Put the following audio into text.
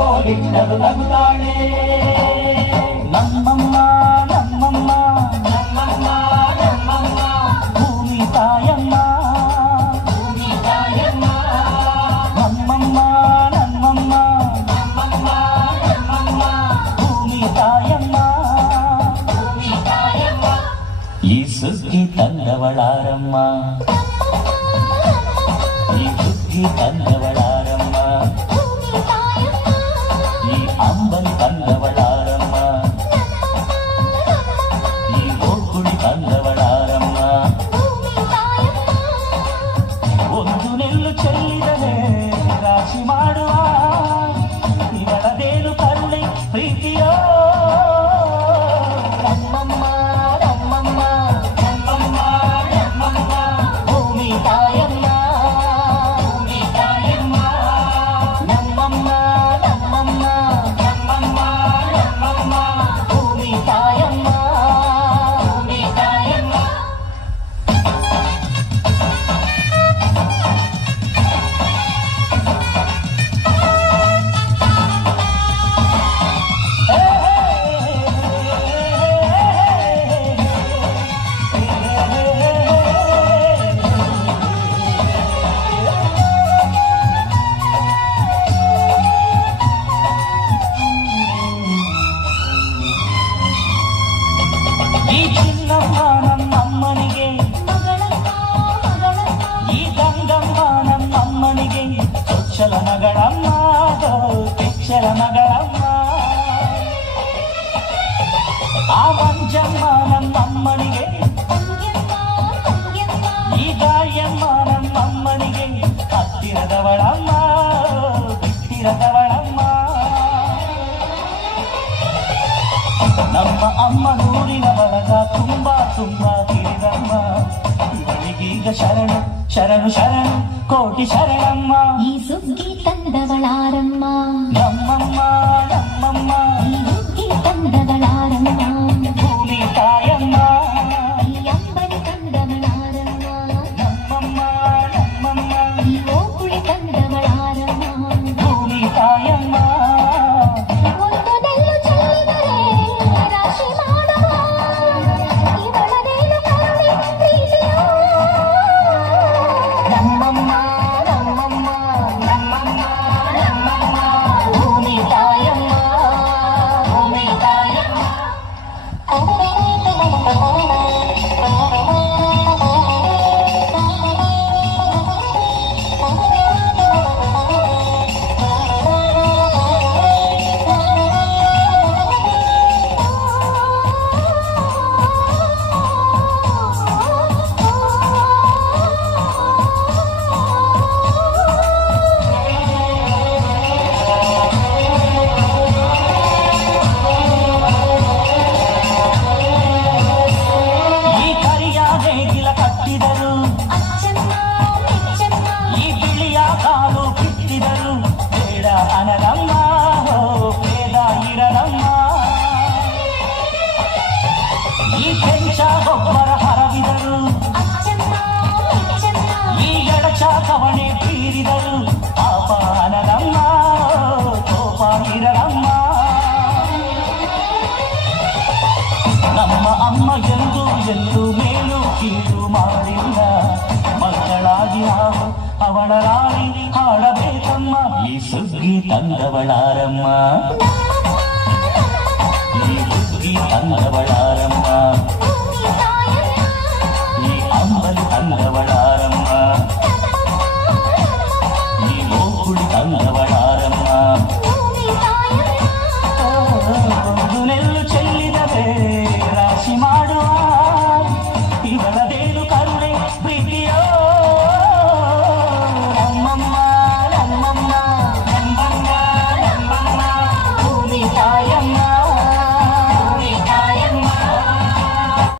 ಕೋಲಿಟ್ಟರು ನಗುತ್ತಾಳೆ. ನಮ್ಮಮ್ಮ ನಮ್ಮಮ್ಮ ನಮ್ಮಮ್ಮ ನಮ್ಮಮ್ಮ ಭೂಮಿ ತಾಯಮ್ಮ, ಭೂಮಿ ತಾಯಮ್ಮ. ನಮ್ಮಮ್ಮ ನಮ್ಮಮ್ಮ ನಮ್ಮಮ್ಮ ನಮ್ಮಮ್ಮ ಭೂಮಿ ತಾಯಮ್ಮ. ಭೂಮಿ ತಾಯಮ್ಮ. ಈ ಸುಗ್ಗಿ ತಂದವಳಾರಮ್ಮ, ಈ ಸುಗ್ಗಿ ತಂದವಳಾರಮ್ಮ, ಈ ಅಂಬನ್ ತಂದವಳಾರಮ್ಮ, ಈ ಓಕುಳಿ ತಂದವಳಾರಮ್ಮ. ಒಂದು ನೆಲ್ಲು ಚೆಲ್ಲಿದರೆ ರಾಶಿ ಮಾಡುವ ಇವಳದೇನು ಕರುಣೆ ಪ್ರೀತಿಯೋ. ನಮ್ಮಮ್ಮ ನಮ್ಮಮ್ಮ ನಮ್ಮಮ್ಮ ನಮ್ಮಮ್ಮ ಭೂಮಿ ತಾಯಮ್ಮ, ಭೂಮಿ ತಾಯಮ್ಮ. ನಮ್ಮಮ್ಮ ನಮ್ಮಮ್ಮ ನಮ್ಮಮ್ಮ ನಮ್ಮಮ್ಮ ಭೂಮಿ ತಾಯಮ್ಮ. ಭೂಮಿ ತಾಯಮ್ಮ. ಈ ಚಿನ್ನಮ್ಮ ನಮ್ಮಮ್ಮನಿಗೆ, ಈ ಗಂಗಮ್ಮ ನಮ್ಮಮ್ಮನಿಗೆ ಚೊಚ್ಚಲ ಮಗಳಮ್ಮ, ಕೆಚ್ಚಲ ಮಗಳಮ್ಮ. ಆ ಮಂಜಮ್ಮ ನಮ್ಮಮ್ಮನಿಗೆ, ಈ ಗಾಯಮ್ಮ ನಮ್ಮಮ್ಮನಿಗೆ ಹತ್ತಿರದವಳಮ್ಮ, ಬಿಟ್ಟಿರದವಳಮ್ಮ. ನಮ್ಮ ಅಮ್ಮ ನೂರಿನ ಬಳಗ ತುಂಬಾ ತುಂಬಾ ಕಿರಿದಮ್ಮ. ಇವಳಿಗೀಗ ಶರಣು ಶರಣು ಶರಣು ಕೋಟಿ ಶರಣಮ್ಮ. ಈ ಸುಗ್ಗಿ ತಂದವಳಾರಮ್ಮ, ನಮ್ಮಮ್ಮ ನಮ್ಮಮ್ಮ ಈ ಹುಗ್ಗಿ ತಂದವಳಾರಮ್ಮ, ಭೂಮಿ ತಾಯಮ್ಮ. ಈ ಅಂಬಲಿ ತಂದವಳಾರಮ್ಮ, ನಮ್ಮಮ್ಮ ನಮ್ಮಮ್ಮ ಈ ಓಕುಳಿ ತಂದವಳಾರಮ್ಮ. ಭೂಮಿ ತಾಯಮ್ಮ. ಒಂದು ನೆಲ್ಲು ಚೆಲ್ಲಿದರೆ ರಾಶಿ ಮಾಡುವ ಇವಳದೇನು ಕರುಣೆ ಪ್ರೀತಿಯೋ. ನಮ್ಮಮ್ಮ ನಮ್ಮಮ್ಮ ನಮ್ಮಮ್ಮ ನಮ್ಮಮ್ಮ ಭೂಮಿ ತಾಯಮ್ಮ, ಭೂಮಿ ತಾಯಮ್ಮ. ಈ ಕರಿಯ ನೇಗಿಲ ಕಟ್ಟಿದರು, ಅಚ್ಚಮ್ಮ ಮೆಚ್ಚಮ್ಮ ಈ ಬಿಳಿಯ ಕಾಲು ಕಿತ್ತಿದರು. ಬೇಡ ಅನಲಮ್ಮ, ಬೇಡ ಇರಲಮ್ಮ. ಈ ಕೆಂಚ ಗೊಬ್ಬರ ಹರವಿದರು, ಅಚ್ಚಮ್ಮ ಮೆಚ್ಚಮ್ಮ ಈ ಎಡಚ ಕವಣೆ ಬೀರಿದರು. ಪಾಪ ಅನಲಮ್ಮ, ಕೋಪ ಇರಲಮ್ಮ. ನಮ್ಮ ಅಮ್ಮ ಎಂದು ಎಂದು ಮೇಲು ಕೀಳು ಮಾಡಿಲ್ಲ. ಮಕ್ಕಳಾಗಿ ನಾವು ಅವಳ ರಾಣಿ ಹಾಡಬೇಕಮ್ಮ. ಈ ಸುಗ್ಗಿ ತಂದವಳಾರಮ್ಮ, ಈ ಸುಗ್ಗಿ ತಂದವಳಾರಮ್ಮ.